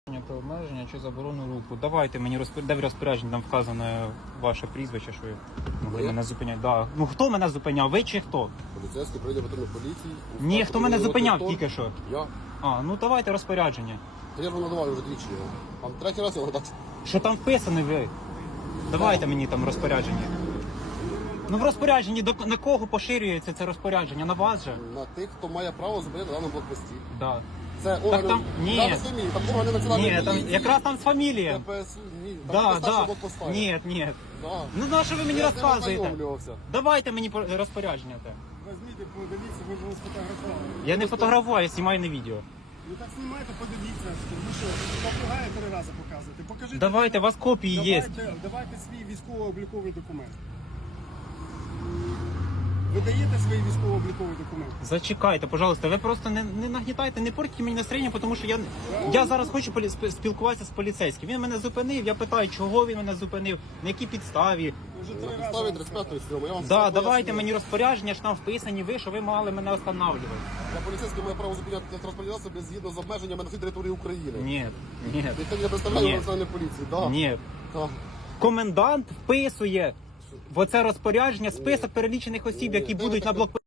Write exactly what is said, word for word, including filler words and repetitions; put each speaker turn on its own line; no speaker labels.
Про обмеження чи заборону руху. Давайте мені розпорядження, де в розпорядженні там вказане ваше прізвище, що ви могли мене зупиняти. Да. Ну хто мене зупиняв? Ви чи хто?
Поліцейський прийде патрульної поліції.
Ні, хто мене зупиняв тільки що?
Я.
А, ну давайте розпорядження.
Та я ж вам надавав вже двічі його. Вам третій раз його надати.
Що там вписане ви? Давайте мені там розпорядження. Ну в розпорядженні до на кого поширюється це розпорядження? На вас же?
На тих, хто має право зупинити на даному блокпості.
Да.
Це органи...
там- ні.
Там, самі, там органи національної
Ні, там
поліції.
якраз там з фамілією.
ТПСУ, ні, там
Да,
старший
да.
блокпоста.
Ні, ні.
Да.
Ну на що ви мені
Я з ним
розказуєте?
ознайомлювався.
Давайте мені по- розпорядження те.
Візьміть, подивіться, ви ж вас фотографували.
Я не фотографую, я знімаю на відео.
Ну так знімайте, подивіться. Ви що, попугая три рази показуєте? Покажіть.
Давайте, у вас копії є.
Давайте, давайте свій військово-обліковий документ. Ви даєте свій військово-обліковий документ?
Зачекайте, пожалуйста, ви просто не, не нагнітайте, не портіть мені настроєння, тому що я, я зараз хочу полі- сп- спілкуватися з поліцейським. Він мене зупинив, я питаю, чого він мене зупинив, на якій підставі.
Ви вже
На
три рази.
підставі
вам
тридцять п'ятої
сказали.
сьомої. Я вам
Да,
все
давайте
пояснюю.
мені розпорядження, що там вписані ви, що ви мали мене останавливати.
Я поліцейський має право зупиняти транспортні засоби згідно з обмеженнями на всій території України.
Ні, ні,
Ніхто не представляє
Ні.
національної поліції. Да.
ні.
Да.
Комендант вписує в оце розпорядження список перелічених осіб, які
Ні,
будуть на
так-
блокпості.